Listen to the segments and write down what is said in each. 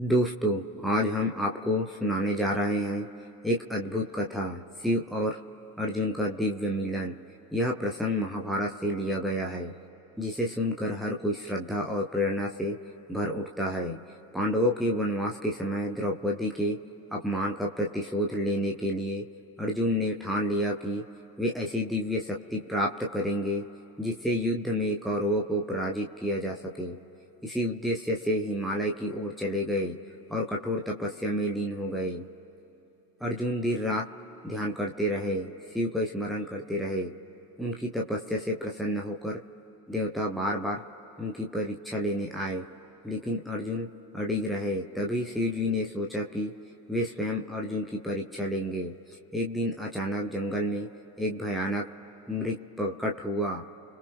दोस्तों, आज हम आपको सुनाने जा रहे हैं एक अद्भुत कथा, शिव और अर्जुन का दिव्य मिलन। यह प्रसंग महाभारत से लिया गया है, जिसे सुनकर हर कोई श्रद्धा और प्रेरणा से भर उठता है। पांडवों के वनवास के समय द्रौपदी के अपमान का प्रतिशोध लेने के लिए अर्जुन ने ठान लिया कि वे ऐसी दिव्य शक्ति प्राप्त करेंगे जिससे युद्ध में कौरवों को पराजित किया जा सके। इसी उद्देश्य से हिमालय की ओर चले गए और कठोर तपस्या में लीन हो गए। अर्जुन दिन रात ध्यान करते रहे, शिव का स्मरण करते रहे। उनकी तपस्या से प्रसन्न होकर देवता बार बार उनकी परीक्षा लेने आए, लेकिन अर्जुन अडिग रहे। तभी शिव जी ने सोचा कि वे स्वयं अर्जुन की परीक्षा लेंगे। एक दिन अचानक जंगल में एक भयानक मृग प्रकट हुआ।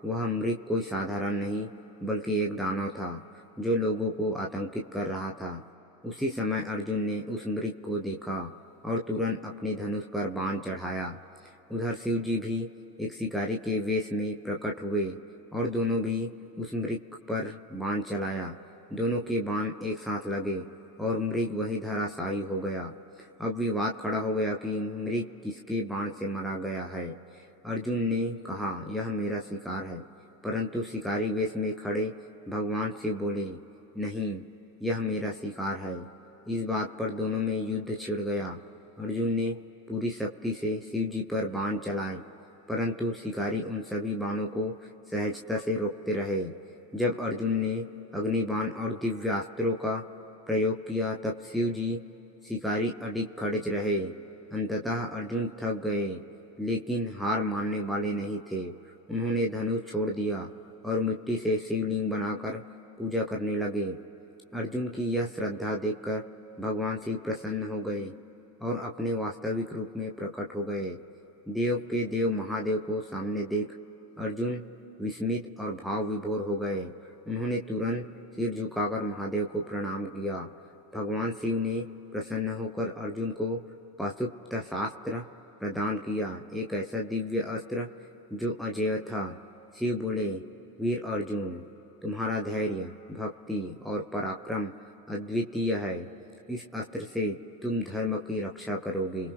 वह मृग कोई साधारण नहीं बल्कि एक दानव था, जो लोगों को आतंकित कर रहा था। उसी समय अर्जुन ने उस मृग को देखा और तुरंत अपने धनुष पर बाण चढ़ाया। उधर शिव जी भी एक शिकारी के वेश में प्रकट हुए और दोनों भी उस मृग पर बाण चलाया। दोनों के बाण एक साथ लगे और मृग वही धराशायी हो गया। अब विवाद खड़ा हो गया कि मृग किसके बाण से मारा गया है। अर्जुन ने कहा, यह मेरा शिकार है, परंतु शिकारी वेश में खड़े भगवान से बोले, नहीं, यह मेरा शिकार है। इस बात पर दोनों में युद्ध छिड़ गया। अर्जुन ने पूरी शक्ति से शिव जी पर बाण चलाए, परंतु शिकारी उन सभी बाणों को सहजता से रोकते रहे। जब अर्जुन ने अग्निबाण और दिव्यास्त्रों का प्रयोग किया, तब शिव जी शिकारी अडिग खड़े रहे। अंततः अर्जुन थक गए, लेकिन हार मानने वाले नहीं थे। उन्होंने धनुष छोड़ दिया और मिट्टी से शिवलिंग बनाकर पूजा करने लगे। अर्जुन की यह श्रद्धा देखकर भगवान शिव प्रसन्न हो गए और अपने वास्तविक रूप में प्रकट हो गए। देव के देव महादेव को सामने देख अर्जुन विस्मित और भाव विभोर हो गए। उन्होंने तुरंत सिर झुकाकर महादेव को प्रणाम किया। भगवान शिव ने प्रसन्न होकर अर्जुन को पाशुपतास्त्र प्रदान किया, एक ऐसा दिव्य अस्त्र जो अजेय था। शिव बोले, वीर अर्जुन, तुम्हारा धैर्य, भक्ति और पराक्रम अद्वितीय है। इस अस्त्र से तुम धर्म की रक्षा करोगे।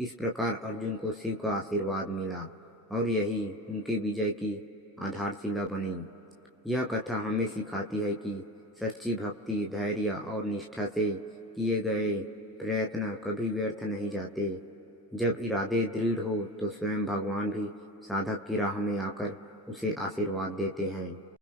इस प्रकार अर्जुन को शिव का आशीर्वाद मिला और यही उनके विजय की आधारशिला बनी। यह कथा हमें सिखाती है कि सच्ची भक्ति, धैर्य और निष्ठा से किए गए प्रयत्न कभी व्यर्थ नहीं जाते। जब इरादे दृढ़ हो तो स्वयं भगवान भी साधक की राह में आकर उसे आशीर्वाद देते हैं।